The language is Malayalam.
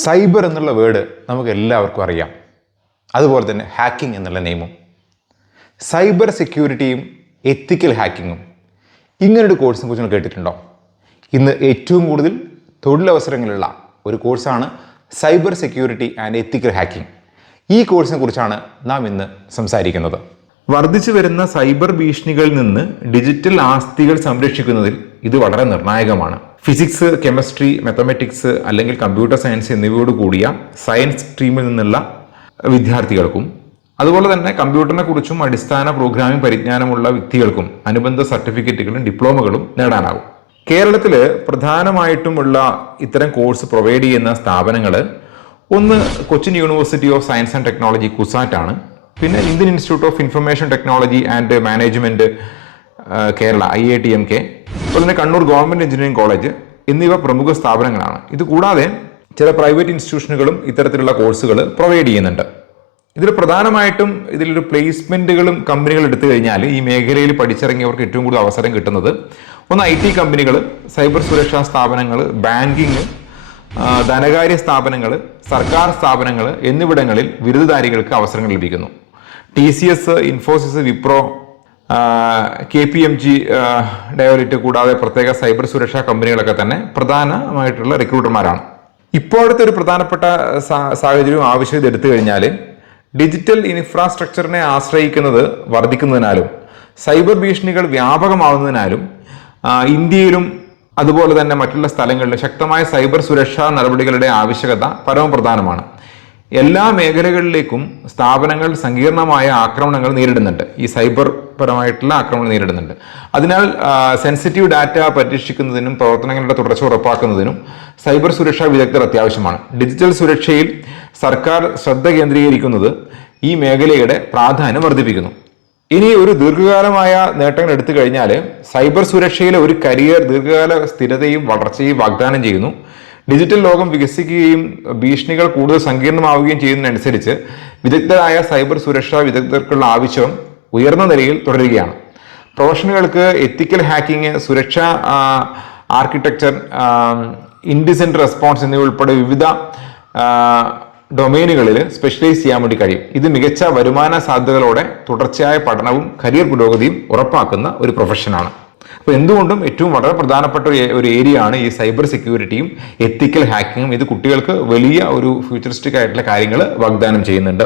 സൈബർ എന്നുള്ള വേർഡ് നമുക്ക് എല്ലാവർക്കും അറിയാം. അതുപോലെ തന്നെ ഹാക്കിംഗ് എന്നുള്ള നെയിമും. സൈബർ സെക്യൂരിറ്റിയും എത്തിക്കൽ ഹാക്കിങ്ങും, ഇങ്ങനൊരു കോഴ്സിനെ കുറിച്ച് നിങ്ങൾ കേട്ടിട്ടുണ്ടോ? ഇന്ന് ഏറ്റവും കൂടുതൽ തൊഴിലവസരങ്ങളുള്ള ഒരു കോഴ്സാണ് cyber security and ethical hacking. ഈ കോഴ്സിനെ കുറിച്ചാണ് നാം ഇന്ന് സംസാരിക്കുന്നത്. വർദ്ധിച്ചു വരുന്ന സൈബർ ഭീഷണികളിൽ നിന്ന് ഡിജിറ്റൽ ആസ്തികൾ സംരക്ഷിക്കുന്നതിൽ ഇത് വളരെ നിർണായകമാണ്. ഫിസിക്സ്, കെമിസ്ട്രി, മാത്തമാറ്റിക്സ് അല്ലെങ്കിൽ കമ്പ്യൂട്ടർ സയൻസ് എന്നിവയോട് കൂടിയ സയൻസ് സ്ട്രീമിൽ നിന്നുള്ള വിദ്യാർത്ഥികൾക്കും അതുപോലെ തന്നെ കമ്പ്യൂട്ടറിനെ കുറിച്ചും അടിസ്ഥാന പ്രോഗ്രാമിംഗ് പരിജ്ഞാനമുള്ള വ്യക്തികൾക്കും അനുബന്ധ സർട്ടിഫിക്കറ്റുകളും ഡിപ്ലോമകളും നേടാനാകും. കേരളത്തിൽ പ്രധാനമായിട്ടുമുള്ള ഇത്തരം കോഴ്സ് പ്രൊവൈഡ് ചെയ്യുന്ന സ്ഥാപനങ്ങൾ ഒന്ന് Cochin university of science and technology CUSAT ആണ്. പിന്നെ Indian institute of information technology and management Kerala IITMK, അതുപോലെ തന്നെ കണ്ണൂർ ഗവൺമെന്റ് എഞ്ചിനീയറിംഗ് കോളേജ് എന്നിവ പ്രമുഖ സ്ഥാപനങ്ങളാണ്. ഇത് കൂടാതെ ചില പ്രൈവറ്റ് ഇൻസ്റ്റിറ്റ്യൂഷനുകളും ഇത്തരത്തിലുള്ള കോഴ്സുകൾ പ്രൊവൈഡ് ചെയ്യുന്നുണ്ട്. ഇതിൽ പ്രധാനമായിട്ടും ഇതിലൊരു പ്ലേസ്മെന്റുകളും കമ്പനികൾ എടുത്തു കഴിഞ്ഞാൽ ഈ മേഖലയിൽ പഠിച്ചിറങ്ങിയവർക്ക് ഏറ്റവും കൂടുതൽ അവസരം കിട്ടുന്നത് ഒന്ന് IT കമ്പനികൾ, സൈബർ സുരക്ഷാ സ്ഥാപനങ്ങൾ, ബാങ്കിങ്, ധനകാര്യ സ്ഥാപനങ്ങൾ, സർക്കാർ സ്ഥാപനങ്ങൾ എന്നിവിടങ്ങളിൽ ബിരുദധാരികൾക്ക് അവസരങ്ങൾ ലഭിക്കുന്നു. TCS, ഇൻഫോസിസ്, വിപ്രോ, KPMG, ഡയോലിറ്റ് കൂടാതെ പ്രത്യേക സൈബർ സുരക്ഷാ കമ്പനികളൊക്കെ തന്നെ പ്രധാനമായിട്ടുള്ള റിക്രൂട്ടർമാരാണ്. ഇപ്പോഴത്തെ ഒരു പ്രധാനപ്പെട്ട സാഹചര്യവും ആവശ്യകത എടുത്തു കഴിഞ്ഞാൽ ഡിജിറ്റൽ ഇൻഫ്രാസ്ട്രക്ചറിനെ ആശ്രയിക്കുന്നത് വർദ്ധിക്കുന്നതിനാലും സൈബർ ഭീഷണികൾ വ്യാപകമാവുന്നതിനാലും ഇന്ത്യയിലും അതുപോലെ തന്നെ മറ്റുള്ള സ്ഥലങ്ങളിലും ശക്തമായ സൈബർ സുരക്ഷാ നടപടികളുടെ ആവശ്യകത പരമപ്രധാനമാണ്. എല്ലാ മേഖലകളിലേക്കും സ്ഥാപനങ്ങൾ സങ്കീർണമായ ആക്രമണങ്ങൾ നേരിടുന്നുണ്ട്. ഈ സൈബർ പരമായിട്ടുള്ള ആക്രമണം നേരിടുന്നുണ്ട്. അതിനാൽ സെൻസിറ്റീവ് ഡാറ്റ പരിരക്ഷിക്കുന്നതിനും പ്രവർത്തനങ്ങളുടെ തുടർച്ച ഉറപ്പാക്കുന്നതിനും സൈബർ സുരക്ഷാ വിദഗ്ധർ അത്യാവശ്യമാണ്. ഡിജിറ്റൽ സുരക്ഷയിൽ സർക്കാർ ശ്രദ്ധ കേന്ദ്രീകരിക്കുന്നത് ഈ മേഖലയുടെ പ്രാധാന്യം വർദ്ധിപ്പിക്കുന്നു. ഇനി ഒരു ദീർഘകാലമായ നേട്ടങ്ങൾ എടുത്തു കഴിഞ്ഞാൽ സൈബർ സുരക്ഷയിലെ ഒരു കരിയർ ദീർഘകാല സ്ഥിരതയും വളർച്ചയും വാഗ്ദാനം ചെയ്യുന്നു. ഡിജിറ്റൽ ലോകം വികസിക്കുകയും ഭീഷണികൾ കൂടുതൽ സങ്കീർണമാവുകയും ചെയ്യുന്നതിനനുസരിച്ച് വിദഗ്ധരായ സൈബർ സുരക്ഷാ വിദഗ്ധർക്കുള്ള ആവശ്യം ഉയർന്ന നിലയിൽ തുടരുകയാണ്. പ്രൊഫഷണലുകൾക്ക് എത്തിക്കൽ ഹാക്കിംഗ്, സുരക്ഷാ ആർക്കിടെക്ചർ, ഇൻഡിസെന്റ് റെസ്പോൺസ് എന്നിവ ഉൾപ്പെടെ വിവിധ ഡൊമൈനുകളിൽ സ്പെഷ്യലൈസ് ചെയ്യാൻ വേണ്ടി കഴിയും. ഇത് മികച്ച വരുമാന സാധ്യതകളോടെ തുടർച്ചയായ പഠനവും കരിയർ പുരോഗതിയും ഉറപ്പാക്കുന്ന ഒരു പ്രൊഫഷനാണ്. അപ്പോൾ എന്തുകൊണ്ടും ഏറ്റവും വളരെ പ്രധാനപ്പെട്ട ഒരു ഏരിയ ആണ് ഈ സൈബർ സെക്യൂരിറ്റിയും എത്തിക്കൽ ഹാക്കിങ്ങും. ഇത് കുട്ടികൾക്ക് വലിയ ഒരു ഫ്യൂച്ചറിസ്റ്റിക് ആയിട്ടുള്ള കാര്യങ്ങൾ വാഗ്ദാനം ചെയ്യുന്നുണ്ട്.